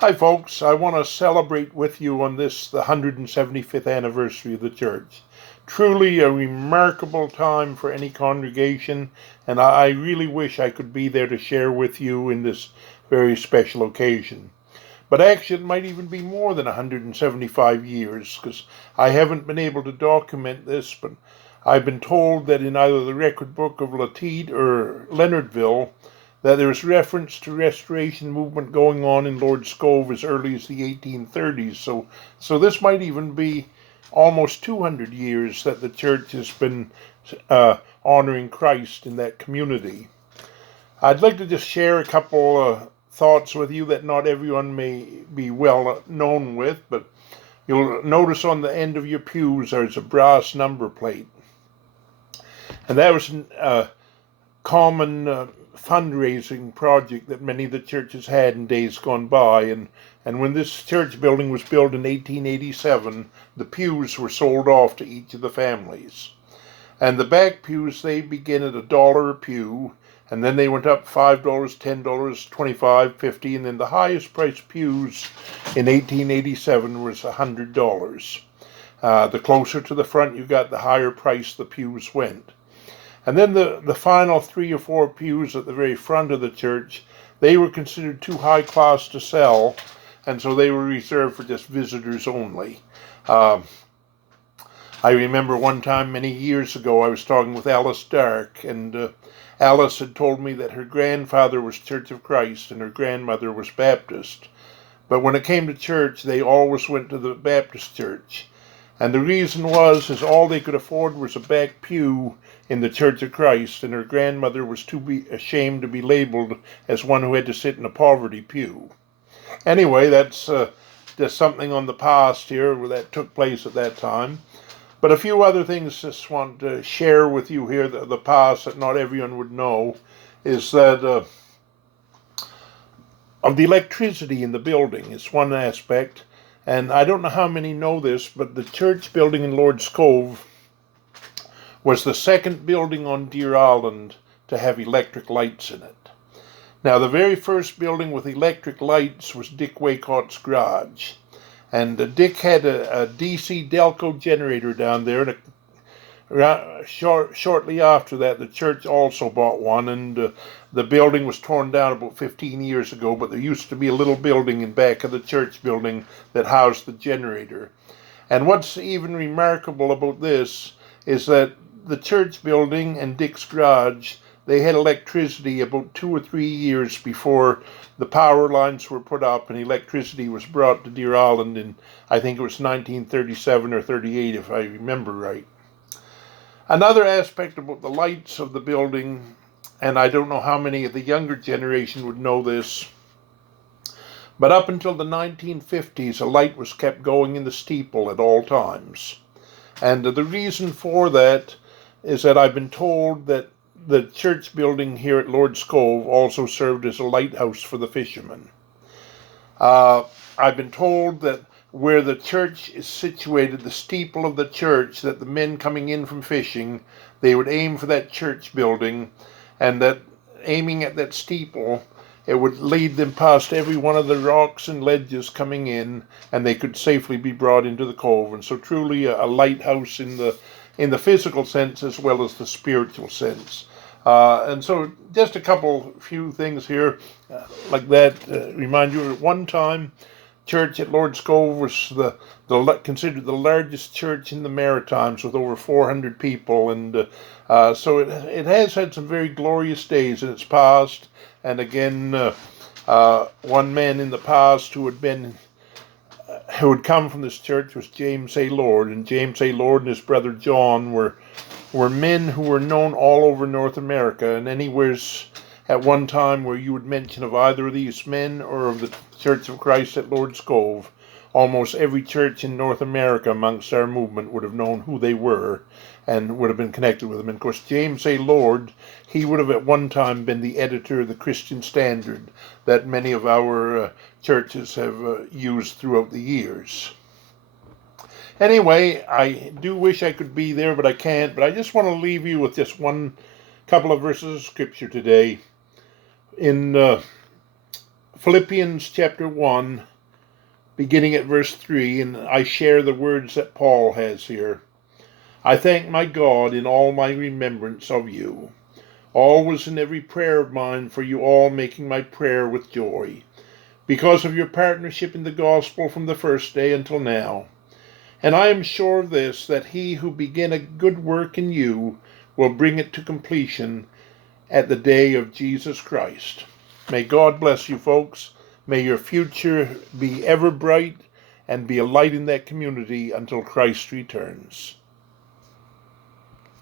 Hi, folks. I want to celebrate with you on this, the 175th anniversary of the church. Truly a remarkable time for any congregation, and I really wish I could be there to share with you in this very special occasion. But actually, it might even be more than 175 years, because I haven't been able to document this, but I've been told that in either the record book of Latede or Leonardville, that there's reference to restoration movement going on in Lord's Cove as early as the 1830s. So this might even be almost 200 years that the church has been honoring Christ in that community. I'd like to just share a couple thoughts with you that not everyone may be well known with, but you'll notice on the end of your pews there's a brass number plate. And that was a common fundraising project that many of the churches had in days gone by. And when this church building was built in 1887, the pews were sold off to each of the families. And the back pews, they begin at $1 a pew, and then they went up $5, $10, $25, $50, and then the highest priced pews in 1887 was $100. The closer to the front you got, the higher price the pews went. And then the final 3 or 4 pews at the very front of the church, they were considered too high class to sell, and so they were reserved for just visitors only. I remember one time many years ago I was talking with Alice Dark, and Alice had told me that her grandfather was Church of Christ and her grandmother was Baptist. But when it came to church, they always went to the Baptist church. And the reason is all they could afford was a back pew in the Church of Christ, and her grandmother was too ashamed to be labeled as one who had to sit in a poverty pew. Anyway, that's just something on the past here that took place at that time. But a few other things I just want to share with you here, the past that not everyone would know, is that of the electricity in the building is one aspect. And I don't know how many know this, but the church building in Lord's Cove was the second building on Deer Island to have electric lights in it. Now, the very first building with electric lights was Dick Waycott's garage. And Dick had a DC Delco generator down there, and shortly after that, the church also bought one, and the building was torn down about 15 years ago, but there used to be a little building in back of the church building that housed the generator. And what's even remarkable about this is that the church building and Dick's garage, they had electricity about 2 or 3 years before the power lines were put up and electricity was brought to Deer Island in, I think it was 1937 or 38, if I remember right. Another aspect about the lights of the building, and I don't know how many of the younger generation would know this, but up until the 1950s, a light was kept going in the steeple at all times. And the reason for that is that I've been told that the church building here at Lord's Cove also served as a lighthouse for the fishermen. I've been told that where the church is situated, the steeple of the church, that the men coming in from fishing, they would aim for that church building, and that aiming at that steeple, it would lead them past every one of the rocks and ledges coming in, and they could safely be brought into the cove. And so truly a lighthouse in the physical sense as well as the spiritual sense. And so just a few things here like that remind you at one time church at Lord's Cove was considered the largest church in the Maritimes with over 400 people, and so it has had some very glorious days in its past. And again, one man in the past who had come from this church was James A. Lord, and James A. Lord and his brother John were men who were known all over North America, and anywheres at one time where you would mention of either of these men or of the Church of Christ at Lord's Cove, almost every church in North America amongst our movement would have known who they were and would have been connected with them. And of course, James A. Lord, he would have at one time been the editor of the Christian Standard that many of our churches have used throughout the years. Anyway, I do wish I could be there, but I can't. But I just want to leave you with just one couple of verses of Scripture today. In Philippians chapter 1, beginning at verse 3, and I share the words that Paul has here. I thank my God in all my remembrance of you, always in every prayer of mine for you all, making my prayer with joy, because of your partnership in the gospel from the first day until now. And I am sure of this, that he who began a good work in you will bring it to completion at the day of Jesus Christ. May God bless you, folks. May your future be ever bright and be a light in that community until Christ returns.